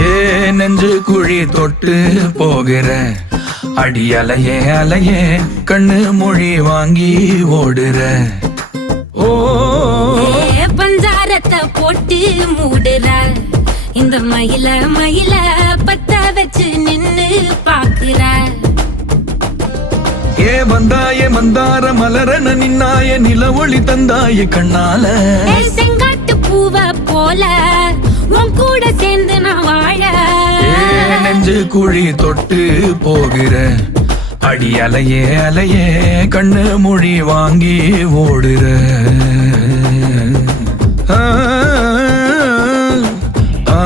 ஏ நெஞ்சு குழி தொட்டு போகிற அடி அலையே அலையே கண்ணு மொழி வாங்கி ஓடுற. ஓ பஞ்சாரத்தை போட்டு மூடுற இந்த மயில மயில பத்த வச்சு நின்னு பாக்குற. ஏ வந்தாய மந்தார மலரன நின்னாய நில ஒளி தந்தாய கண்ணால. செங்காட்டு பூவ போல உன் கூட சேர்ந்து நான் வாழ. நெஞ்சு குழி தொட்டு போகிற அடி அலையே அலையே கண்ணு மொழி வாங்கி ஓடுற. ஆ ஆ